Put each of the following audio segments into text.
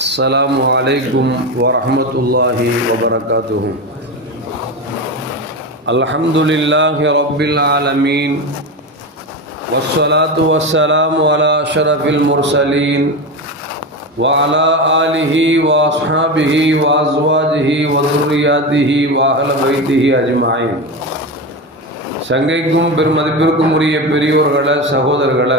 السلام عليكم ورحمة الله وبركاته الحمد لله رب العالمين والصلاة والسلام على أشرف المرسلين وعلى آله وأصحابه وأزواجه وذرياته وأهل بيته أجمعين சங்கைக்கும் பெருமதிப்பிற்கும் உரிய பெரியோர்களே சகோதரர்களே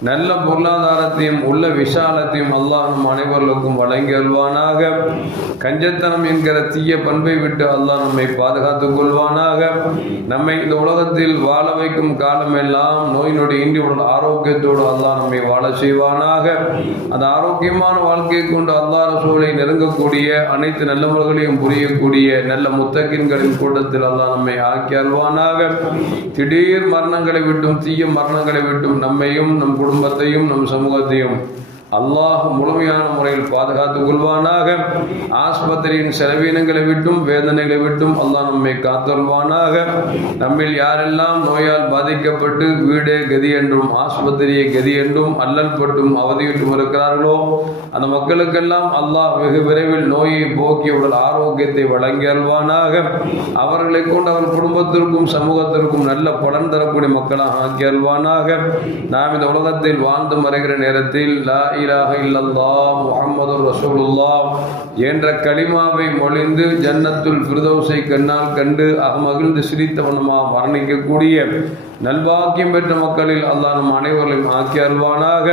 நல்ல பொருளாதாரத்தையும் உள்ள விஷாலத்தையும் அல்லாஹ் நம் அனைவர்களுக்கும் வழங்கி அல்வானாக கஞ்சத்தனம் என்கிற தீய பண்பை விட்டு அல்லாஹ் நம்மை பாதுகாத்துக் கொள்வானாக. நம்மை இந்த உலகத்தில் வாழ வைக்கும் காலமெல்லாம் நோய் நொடி இன்றி உள்ள ஆரோக்கியத்தோடு அல்லாஹ் நம்மை வாழ செய்வானாக. அந்த ஆரோக்கியமான வாழ்க்கையை கொண்டு அல்லாஹ் ரசூலை நெருங்கக்கூடிய அனைத்து நல்ல முறைகளையும் புரியக்கூடிய நல்ல முத்தகின்களின் கூட்டத்தில் அல்லாஹ் நம்மை ஆக்கி அல்வானாக திடீர் மரணங்களை விட்டும் தீய மரணங்களை விட்டும் நம்மையும் நம் குடும்பத்தையும் நம் சமூகத்தையும் அல்லாஹ் முழுமையான முறையில் பாதுகாத்துக் கொள்வானாக. ஆஸ்பத்திரியின் செலவீனங்களை விட்டும் வேதனைகளை விட்டும் அல்லாஹ் நம்மை காத்தொள்வானாக நம்மில் யாரெல்லாம் நோயால் பாதிக்கப்பட்டு வீடே கதி என்றும் ஆஸ்பத்திரியை கதி என்றும் அல்லல் பட்டும் அவதியிட்டும் இருக்கிறார்களோ அந்த மக்களுக்கெல்லாம் அல்லாஹ் வெகு விரைவில் நோயை போக்கி உடல் ஆரோக்கியத்தை வழங்கி அல்வானாக அவர்களை கொண்டு அவர் குடும்பத்திற்கும் சமூகத்திற்கும் நல்ல பலன் தரக்கூடிய மக்களாக ஆக்கி அல்வானாக நாம் இந்த உலகத்தில் வாழ்ந்து மறைகிற நேரத்தில் லா இலாக இல்லல்லா முகமது ரசூலுல்லா என்ற களிமாவை மொழிந்து ஜன்னத்துல் ஃபிர்தௌஸை கண்ணால் கண்டு அகமகிழ்ந்து சிரித்தவனமா வர்ணிக்கக்கூடிய நல்வாக்கியம் பெற்ற மக்களில் அல்லாஹ் நம் அனைவர்களையும் ஆக்கி அருள்வானாக.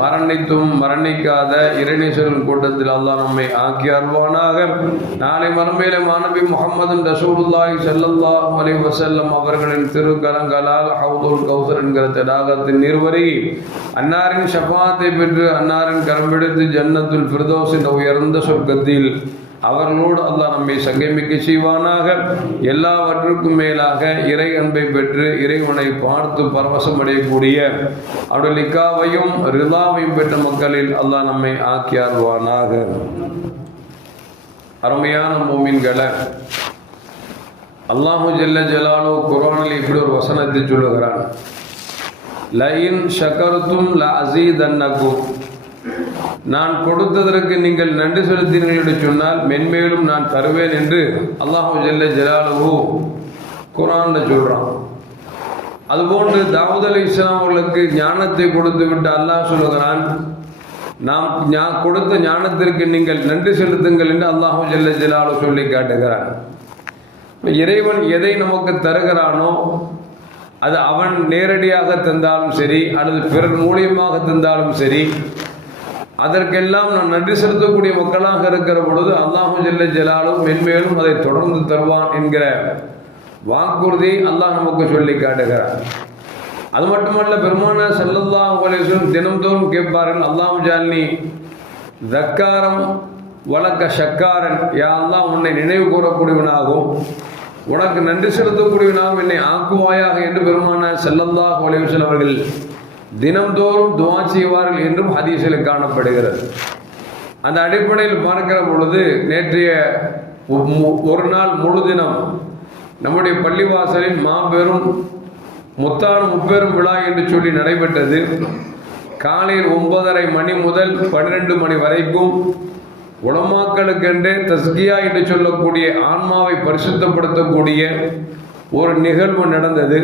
மரணித்தும் மரணிக்காத இறைநீசரின் கூட்டத்தில் அல்லாஹ் நம்மை ஆக்கி அருள்வானாக. நாளை மறுமையில மாணவி முகமது ரசூலுல்லாஹி ஸல்லல்லாஹு அலி வசல்லம் அவர்களின் திருக்கரங்களால் ஹவுதுல் கௌசர் என்கிற தடாகத்தின் நிர்வருகி அன்னாரின் சபாத்தை பெற்று அன்னாரின் கரம்பிடித்து ஜன்னத்துல் ஃபிர்தௌஸ் என்ற உயர்ந்த சொர்க்கத்தில் அவர்களோடு அல்லாஹ் நம்மை சங்கமிக்க செய்வானாக. எல்லாவற்றுக்கும் மேலாக இறை அன்பை பெற்று இறை இறைவனை பார்த்து பரவசம் அடையக்கூடிய அவருடைய லிக்காவையும் ரிதாவையும் பெற்ற மக்களில் அல்லாஹ் நம்மை ஆக்கி அருள்வானாக அருமையான மூமின்களை அல்லாஹு ஜெல்ல ஜலாலோ குரானில் இப்படி ஒரு வசனத்தை சொல்லுகிறான். லயின் ஷகருத்தும் ல அசீதன்னக்கும் நான் கொடுத்ததற்கு நீங்கள் நன்றி செலுத்தினீர்கள் என்று சொன்னால் மென்மேலும் நான் தருவேன் என்று அல்லாஹு ஜெல்ல ஜலாலுஹு குரான்ல சொல்கிறான் அதுபோன்று தாவூத் அலி இஸ்லாம் அவர்களுக்கு ஞானத்தை கொடுத்து விட்டு அல்லாஹ் சொல்லுகிறான் நாம் நான் கொடுத்த ஞானத்திற்கு நீங்கள் நன்றி செலுத்துங்கள் என்று அல்லாஹு ஜல்ல ஜலாலு சொல்லி காட்டுகிறான் இறைவன் எதை நமக்கு தருகிறானோ அது அவன் நேரடியாக தந்தாலும் சரி அல்லது பிறர் மூலியமாக தந்தாலும் சரி அதற்கெல்லாம் நான் நன்றி செலுத்தக்கூடிய மக்களாக இருக்கிற பொழுது அல்லாஹு ஜல்ல ஜலாலும் மென்மேலும் அதை தொடர்ந்து தருவான் என்கிற வாக்குறுதியை அல்லாஹ் நமக்கு சொல்லி காட்டுகிறார். அது மட்டுமல்ல பெருமான செல்லல்லா உலகம் தினம்தோறும் கேட்பார்கள் அல்லாஹ் ஜாலினி தக்காரம் வழக்க ஷக்காரன். யா உன்னை நினைவு கூறக்கூடியவனாகும் உனக்கு நன்றி செலுத்தக்கூடியவனாகவும் என்னை ஆக்குவாயாக என்று பெருமான செல்லந்தா அலைஹி அவர்கள் தினம்தோறும் துவா செய்வார்கள் என்றும் ஹதீசில் காணப்படுகிறது. அந்த அடிப்படையில் பார்க்கிற பொழுது நேற்றைய ஒரு நாள் முழு தினம் நம்முடைய பள்ளிவாசலில் மாபெரும் முத்தான முப்பெரும் விழா என்று சொல்லி நடைபெற்றது. காலையில் ஒன்பதரை மணி முதல் பன்னிரெண்டு மணி வரைக்கும் உளமாக்களுக்கென்று தஸ்கியா என்று சொல்லக்கூடிய ஆன்மாவை பரிசுத்தப்படுத்தக்கூடிய ஒரு நிகழ்வு நடந்தது.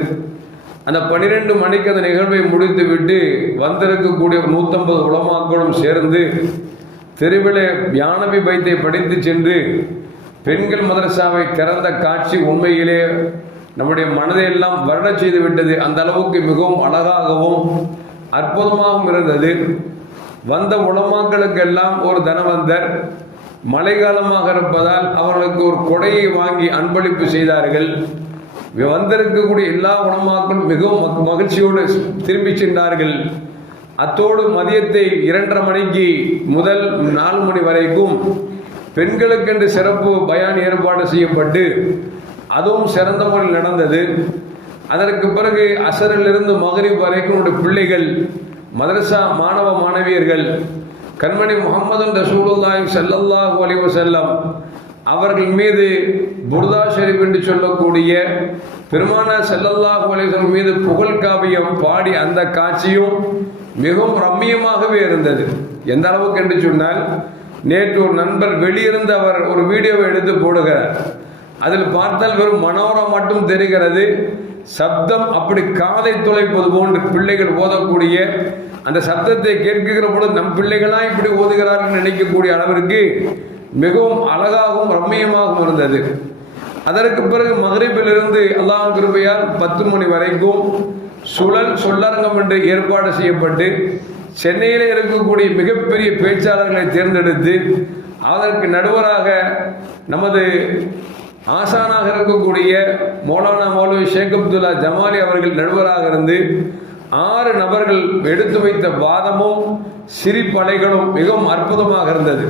அந்த பன்னிரெண்டு மணிக்கு அந்த நிகழ்வை முடித்துவிட்டு வந்திருக்கக்கூடிய நூற்றம்பது உளமாக்களும் சேர்ந்து தெருவிலே ஞானபி பைத்தை படித்து சென்று பெண்கள் மதரசாவை திறந்த காட்சி உண்மையிலே நம்முடைய மனதை எல்லாம் வருட செய்து விட்டது. அந்த அளவுக்கு மிகவும் அழகாகவும் அற்புதமாகவும் இருந்தது. வந்த உலமாக்களுக்கெல்லாம் ஒரு தனவந்தர் மழைக்காலமாக இருப்பதால் அவர்களுக்கு ஒரு கொடையை வாங்கி அன்பளிப்பு செய்தார்கள். வந்திருக்கக்கூடிய எல்லா உணமாக்களும் மிகவும் மக- மகிழ்ச்சியோடு திரும்பி சென்றார்கள். அத்தோடு மதியத்தை இரண்டரை மணிக்கு முதல் நாலு மணி வரைக்கும் பெண்களுக்கென்று சிறப்பு பயான் ஏற்பாடு செய்யப்பட்டு அதுவும் சிறந்த முறையில் நடந்தது. அதற்கு பிறகு அசரிலிருந்து மகரிப் வரைக்கும் பிள்ளைகள் மதரசா மாணவ மாணவியர்கள் கண்மணி முகமது ரசூலுல்லாஹி சல்லல்லாஹு அலைஹி வஸல்லம் அவர்கள் மீது புர்தா ஷெரீப் என்று சொல்லக்கூடிய பெருமானா செல்லல்லாஹு அலைஹி மீது புகழ் காவியம் பாடி அந்த காட்சியும் மிகவும் ரம்மியமாகவே இருந்தது. எந்த அளவுக்கு என்று சொன்னால் நேற்று ஒரு நண்பர் வெளியிருந்து அவர் ஒரு வீடியோவை எடுத்து போடுகிறார். அதில் பார்த்தால் வெறும் மனோரம் மட்டும் தெரிகிறது. சப்தம் அப்படி காதை துளைப்பது போன்று பிள்ளைகள் ஓதக்கூடிய அந்த சப்தத்தை கேட்கிற பொழுது நம் பிள்ளைகளா இப்படி ஓதுகிறார்கள் நினைக்கக்கூடிய அளவிற்கு மிகவும் அழகாகவும் ரம்மியமாகவும் இருந்தது. அதற்கு பிறகு மகரிப்பிலிருந்து அல்லாஹ் கிருபையால் பத்து மணி வரைக்கும் சுழல் சொல்லரங்கம் என்று ஏற்பாடு செய்யப்பட்டு சென்னையில் இருக்கக்கூடிய மிகப்பெரிய பேச்சாளர்களை தேர்ந்தெடுத்து அதற்கு நடுவராக நமது ஆசானாக இருக்கக்கூடிய மௌலானா மௌலவி ஷேக் அப்துல்லா ஜமாலி அவர்கள் நடுவராக இருந்து ஆறு நபர்கள் எடுத்து வைத்த வாதமும் சிரிப்பலைகளும் மிகவும் அற்புதமாக இருந்தது.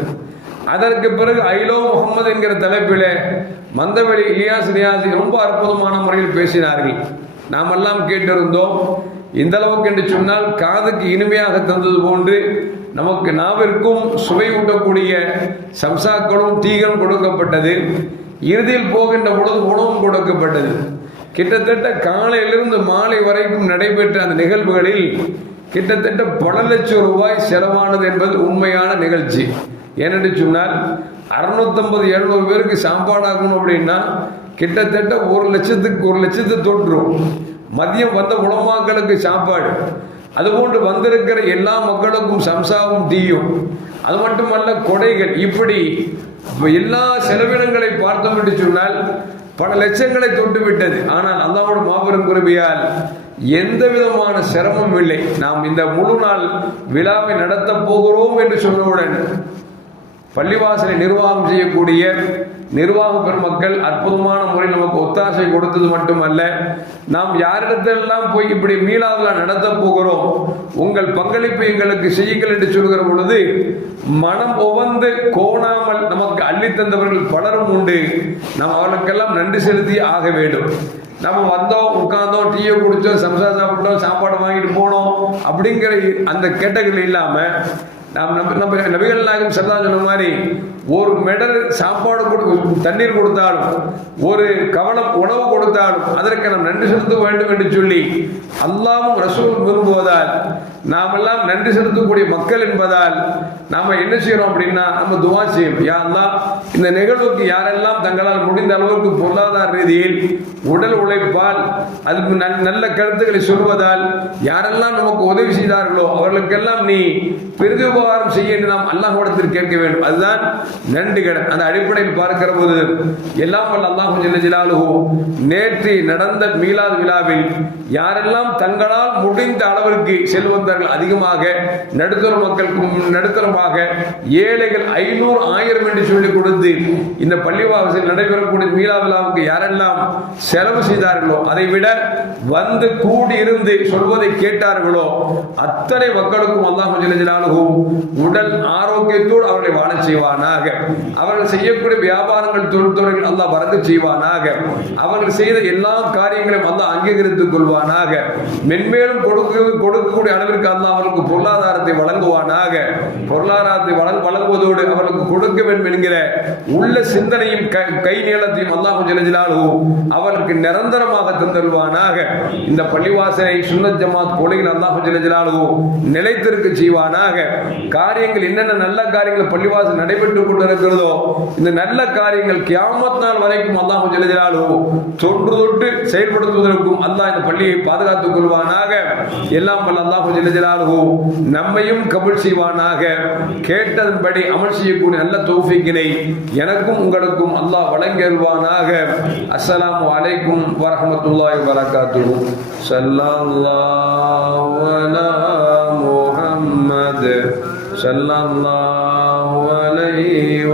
அதற்கு பிறகு ஐலோ முகமது என்கிற தலைப்பிலே மந்தவெளி இலியாஸ் நியாசி ரொம்ப அற்புதமான முறையில் பேசினார்கள். நாம் எல்லாம் கேட்டிருந்தோம். இந்த அளவுக்கு என்று சொன்னால் காதுக்கு இனிமையாக தந்தது போன்று நமக்கு நாவிற்கும் சுவை ஊட்டக்கூடிய சம்சாக்களும் டீகளும் கொடுக்கப்பட்டது. இறுதியில் போகின்ற பொழுது உணவும் கொடுக்கப்பட்டது. கிட்டத்தட்ட காலையிலிருந்து மாலை வரைக்கும் நடைபெற்ற அந்த நிகழ்வுகளில் கிட்டத்தட்ட பல லட்சம் ரூபாய் செலவானது என்பது உண்மையான நிகழ்ச்சி. ஏனென்று சொன்னால் அறுநூத்தம்பது எழுநூறு பேருக்கு சாப்பாடாகணும் அப்படின்னா கிட்டத்தட்ட ஒரு லட்சத்துக்கு ஒரு லட்சத்து தொற்றுரும் மதியம் வந்த உலமாக்களுக்கு சாப்பாடு. அதுபோன்று வந்திருக்கிற எல்லா மக்களுக்கும் சம்சாவும் தீயும். அது மட்டுமல்ல கொடைகள். இப்படி எல்லா செலவினங்களை பார்த்தோம் என்று சொன்னால் பல லட்சங்களை தொட்டு விட்டது ஆனால் அல்லாவோட மாபெரும் குருபியால் எந்த விதமான சிரமம் இல்லை. நாம் இந்த முழு நாள் விழாவை நடத்த போகிறோம் என்று சொன்னவுடன் பள்ளிவாசலை நிர்வாகம் செய்யக்கூடிய நிர்வாக பெருமக்கள் அற்புதமான முறையில் நமக்கு ஒத்தாசை கொடுத்தது மட்டுமல்ல நாம் யாரிடத்திலெல்லாம் போய் இப்படி மீளாதலா நடத்த போகிறோம் உங்கள் பங்களிப்பு எங்களுக்கு செய்யுங்கள் என்று சொல்கிற பொழுது மனம் உவந்து கோணாமல் நமக்கு அள்ளி தந்தவர்கள் பலரும் உண்டு. நாம் அவர்களுக்கெல்லாம் நன்றி செலுத்தி ஆக வேண்டும். நம்ம வந்தோம் உட்கார்ந்தோம் டீயை குடித்தோம் சம்சா சாப்பிட்டோம் சாப்பாடு வாங்கிட்டு போனோம் அப்படிங்கிற அந்த கேட்டகரி இல்லாமல் நாம் நம்ம நம்ம நபிகள் நாயகம் சரதா சொன்ன மாதிரி ஒரு மெடல் சாப்பாடு கொடு தண்ணீர் கொடுத்தாலும் ஒரு கவனம் உணவு கொடுத்தாலும் அதற்கு நாம் நன்றி செலுத்த வேண்டும் என்று சொல்லி அல்லாவும் ரசூல் விரும்புவதால் நாம் எல்லாம் நன்றி செலுத்தக்கூடிய மக்கள் என்பதால் நாம் என்ன செய்யறோம் அப்படின்னா நம்ம துவா செய்யும் யா இந்த நிகழ்வுக்கு யாரெல்லாம் தங்களால் முடிந்த அளவுக்கு பொருளாதார ரீதியில் உடல் உழைப்பால் அதுக்கு நல்ல கருத்துக்களை சொல்வதால் யாரெல்லாம் நமக்கு உதவி செய்தார்களோ அவர்களுக்கெல்லாம் நீ பெருதுபகாரம் செய்ய என்று நாம் அல்லாஹ்விடத்தில் கேட்க வேண்டும். அதுதான் நன்றி கடன் அந்த அடிப்படையில் பார்க்கிற போது எல்லாம் வல்ல அல்லாஹ் ஜல்ல நேற்று நடந்த மீலாது விழாவில் யாரெல்லாம் தங்களால் முடிந்த அளவிற்கு செல்வந்தர்கள் அதிகமாக நடுத்தர மக்களுக்கு நடுத்தரமாக ஏழைகள் ஐநூறு ஆயிரம் என்று சொல்லி கொடுத்து இந்த பள்ளிவாசல் நடைபெறக்கூடிய மீலா விழாவுக்கு யாரெல்லாம் செலவு செய்தார்களோ அதை விட வந்து கூடி இருந்து சொல்வதை கேட்டார்களோ அத்தனை மக்களுக்கும் அல்லாஹ் ஜல்ல உடல் ஆரோக்கியத்தோடு அவர்களை வாழ செய்வானாக. அவர்கள் செய்யக்கூடிய வியாபாரங்கள் தொழில்துறைகள் அல்லாஹ் வரக்க செய்வானாக. அவர்கள் செய்த எல்லா காரியங்களையும் அல்லாஹ் அங்கீகரித்துக் கொள்வானாக. மென்மேலும் கொடுக்க கொடுக்கக்கூடிய அளவிற்கு அல்லாஹ் அவர்களுக்கு பொருளாதாரத்தை வழங்குவானாக. பொருளாதாரத்தை வழங்குவதோடு அவர்களுக்கு கொடுக்க வேண்டும் என்கிற உள்ள சிந்தனையும் கை- நீளத்தையும் அல்லாஹ் ஜலஜிலாலு அவர்களுக்கு நிரந்தரமாக தந்தருவானாக இந்த பள்ளிவாசலை சுன்னத் ஜமாத் கொலையில் அல்லாஹ் ஜலஜிலாலு நிலைத்திருக்க செய்வானாக. காரியங்கள் என்னென்ன நல்ல காரியங்கள் பள்ளிவாசல் நடைபெற்று கொண்டிருக்கிறதோ இந்த நல்ல காரியங்கள் கியாமத் நாள் வரைக்கும் அல்லாஹ் ஜலஜிலாலு தொன்று தொட்டு செயல்படுத்துவதற்கும் அல்லாஹ் இந்த பள்ளியை பாதுகாத்துக் கொள்வானாக. எல்லாம் வல்ல அல்லாஹ் ஜலஜிலாலு நம்மையும் கபுல் செய்வானாக. கேட்டதன்படி அமல் செய்யக்கூடிய நல்ல தோஃபிக்கினை எனக்கும் உங்களுக்கும் அல்லாஹ் வழங்கிடுவானாக அஸ்ஸலாம் அலைக்கும் வரஹ்மத்துல்லாஹி வரகாத்துஹு ஸல்லல்லாஹு அலா முஹம்மத்.